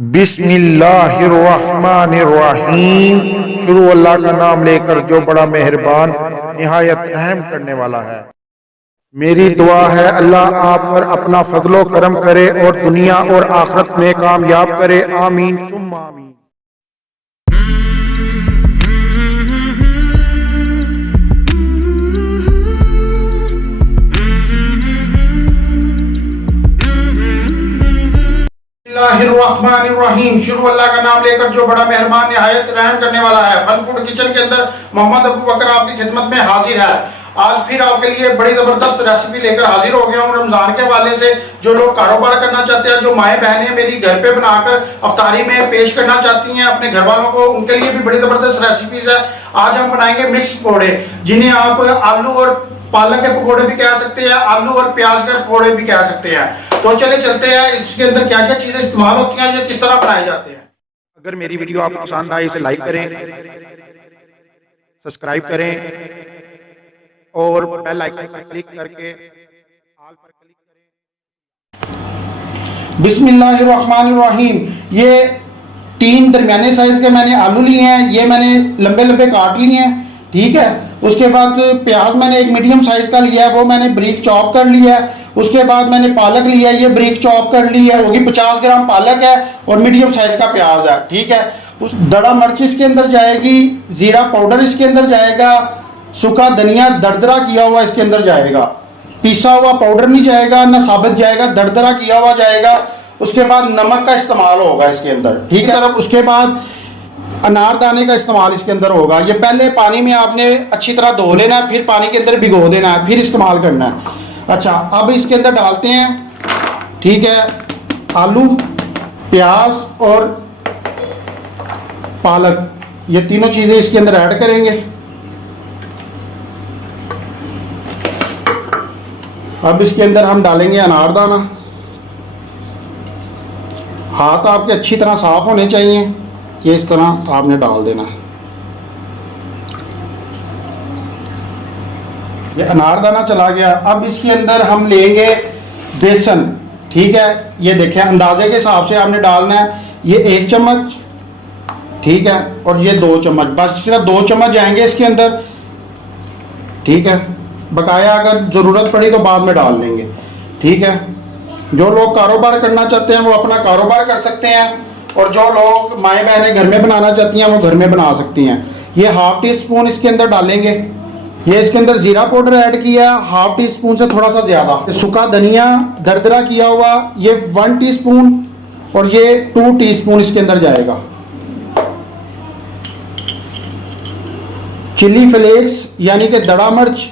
बिस्मिल्लाहिर्रहमानिर्रहीम। शुरू अल्लाह का नाम लेकर जो बड़ा मेहरबान निहायत रहम करने वाला है। मेरी दुआ है अल्लाह आप पर अपना फजलो करम करे और दुनिया और आखिरत में कामयाब करे। आमीन सुम्मा आमीन। बिस्मिल्लाहिर्रहमानिर्रहीम। शुरू अल्लाह का नाम लेकर जो बड़ा मेहरबान निहायत रहम करने वाला है। फन फूड किचन के अंदर मोहम्मद अबू बकर आपकी खिदमत में हाजिर है। आज फिर आपके लिए बड़ी जबरदस्त रेसिपी लेकर हाजिर हो गया हूँ। रमजान के हवाले से जो लोग कारोबार करना चाहते हैं, जो माएँ बहनें मेरी घर पे बनाकर अफ्तारी में पेश करना चाहती हैं अपने घर वालों को, उनके लिए भी बड़ी जबरदस्त रेसिपीज है। आज हम बनाएंगे मिक्स पकौड़े, जिन्हें आप आलू और पालक के पकौड़े भी कह सकते हैं, आलू और प्याज के पकौड़े भी कह सकते हैं। तो चले चलते हैं, इसके अंदर क्या क्या चीजें इस्तेमाल होती हैं, ये किस तरह बनाए जाते हैं। अगर मेरी वीडियो आपको पसंद आए इसे लाइक करें, सब्सक्राइब करें और बेल आइकन पर क्लिक करके ऑल पर क्लिक करें। बिस्मिल्लाहिर्रहमानिर्रहीम। ये 3 दरमियाने साइज के मैंने आलू लिए हैं, ये मैंने लंबे लंबे काट लिए हैं, ठीक है। उसके बाद प्याज मैंने एक मीडियम साइज का लिया है, वो मैंने ब्रीक चॉप कर लिया है। उसके बाद मैंने पालक लिया है, ये ब्रीक चॉप कर ली है, होगी 50 ग्राम पालक है और मीडियम साइज का प्याज है, ठीक है। उस दड़ा मिर्च इसके अंदर जाएगी, जीरा पाउडर इसके अंदर जाएगा, सूखा धनिया दरदरा किया हुआ इसके अंदर जाएगा, पिसा हुआ पाउडर नहीं जाएगा, ना साबित जाएगा, दरदरा किया हुआ जाएगा। उसके बाद नमक का इस्तेमाल होगा इसके अंदर, ठीक है। उसके बाद अनारदाने का इस्तेमाल इसके अंदर होगा। ये पहले पानी में आपने अच्छी तरह धो लेना है, फिर पानी के अंदर भिगो देना है, फिर इस्तेमाल करना है। अच्छा, अब इसके अंदर डालते हैं, ठीक है, आलू, प्याज और पालक, ये तीनों चीजें इसके अंदर ऐड करेंगे। अब इसके अंदर हम डालेंगे अनारदाना। हाथ आपके अच्छी तरह साफ होने चाहिए, ये इस तरह आपने डाल देना। ये अनारदाना चला गया। अब इसके अंदर हम लेंगे बेसन, ठीक है। ये देखें, अंदाजे के हिसाब से आपने डालना है। ये 1 चम्मच, ठीक है, और ये 2 चम्मच, बस सिर्फ 2 चम्मच जाएंगे इसके अंदर, ठीक है। बकाया अगर ज़रूरत पड़ी तो बाद में डाल लेंगे, ठीक है। जो लोग कारोबार करना चाहते हैं वो अपना कारोबार कर सकते हैं, और जो लोग माएँ बहनें घर में बनाना चाहती हैं वो घर में बना सकती हैं। ये ½ टी स्पून इसके अंदर डालेंगे। ये इसके अंदर जीरा पाउडर ऐड किया ½ टी स्पून से थोड़ा सा ज़्यादा। सूखा धनिया दरदरा किया हुआ ये 1 टीस्पून, और ये 2 टीस्पून इसके अंदर जाएगा। चिली फ्लेक्स यानी कि दड़ा मिर्च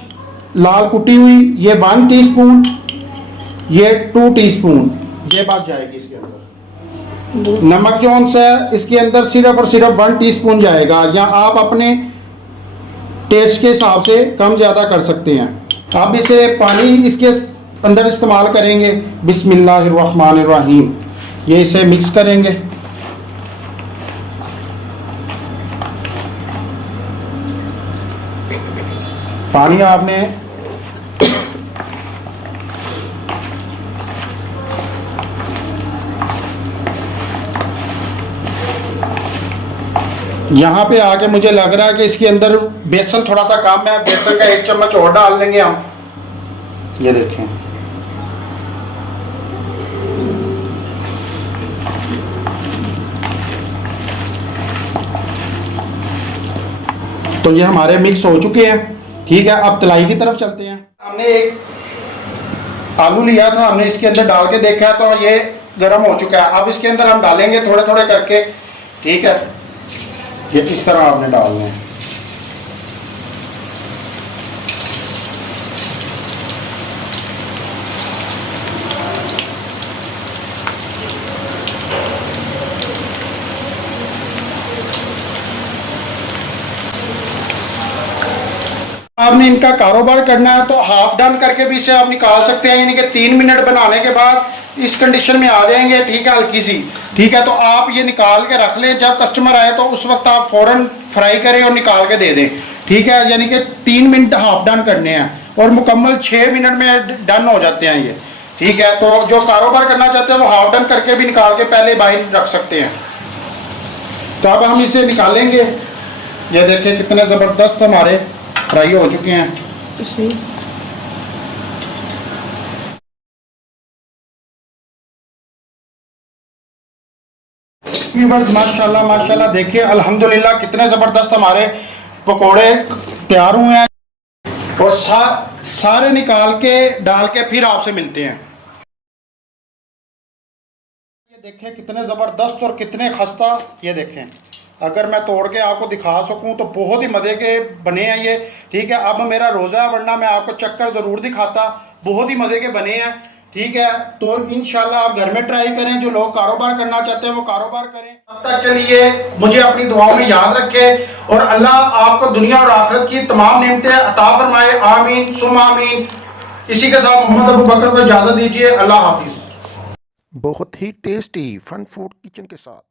लाल कुटी हुई, ये 1 टीस्पून, ये 2 टीस्पून, ये बात जाएगी इसके अंदर। नमक जो है इसके अंदर सिर्फ और सिर्फ 1 टीस्पून जाएगा, या आप अपने टेस्ट के हिसाब से कम ज़्यादा कर सकते हैं। आप इसे पानी इसके अंदर इस्तेमाल करेंगे। बिस्मिल्लाहिर्रहमानिर्रहीम। ये इसे मिक्स करेंगे। पानी आपने यहाँ पे आके मुझे लग रहा है कि इसके अंदर बेसन थोड़ा सा कम है, बेसन का 1 चम्मच और डाल देंगे हम। ये देखें, तो ये हमारे मिक्स हो चुके हैं, ठीक है। अब तलाई की तरफ चलते हैं। हमने एक आलू लिया था, हमने इसके अंदर डाल के देखा तो ये गर्म हो चुका है। अब इसके अंदर हम डालेंगे थोड़े थोड़े करके, ठीक है। ये इस तरह आपने डालना है। आपने इनका कारोबार करना है तो हाफ डन करके भी इसे आप निकाल सकते हैं, यानी कि 3 मिनट बनाने के बाद इस कंडीशन में आ जाएंगे, ठीक है, हल्की सी, ठीक है। तो आप ये निकाल के रख लें, जब कस्टमर आए तो उस वक्त आप फौरन फ्राई करें और निकाल के दे दें, ठीक है। यानी कि 3 मिनट हाफ डन करने हैं और मुकम्मल 6 मिनट में डन हो जाते हैं ये, ठीक है, तो जो कारोबार करना चाहते हैं वो हाफ डन करके भी निकाल के पहले बाहर रख सकते हैं। तो अब हम इसे निकालेंगे। ये देखिए कितने ज़बरदस्त हमारे फ्राई हो चुके हैं। बस माशाल्लाह माशाल्लाह, देखिए अल्हम्दुलिल्लाह कितने ज़बरदस्त हमारे पकोड़े तैयार हुए हैं। और सारे निकाल के डाल के फिर आपसे मिलते हैं। ये देखें कितने ज़बरदस्त और कितने खस्ता, ये देखें अगर मैं तोड़ के आपको दिखा सकूं तो बहुत ही मज़े के बने हैं ये। ठीक है, अब मेरा रोज़ा है वरना मैं आपको चक्कर ज़रूर दिखाता, बहुत ही मज़े के बने हैं। ठीक है, तो इंशाल्लाह आप घर में ट्राई करें, जो लोग कारोबार करना चाहते हैं वो कारोबार करें। तब तक के लिए मुझे अपनी दुआओं में याद रखें और अल्लाह आपको दुनिया और आखिरत की तमाम नेमतें अता फरमाए। आमीन सुम्मा आमीन। इसी के साथ मोहम्मद अबू बकर को इजाज़त दीजिए। अल्लाह हाफिज़। बहुत ही टेस्टी फन फूड किचन के साथ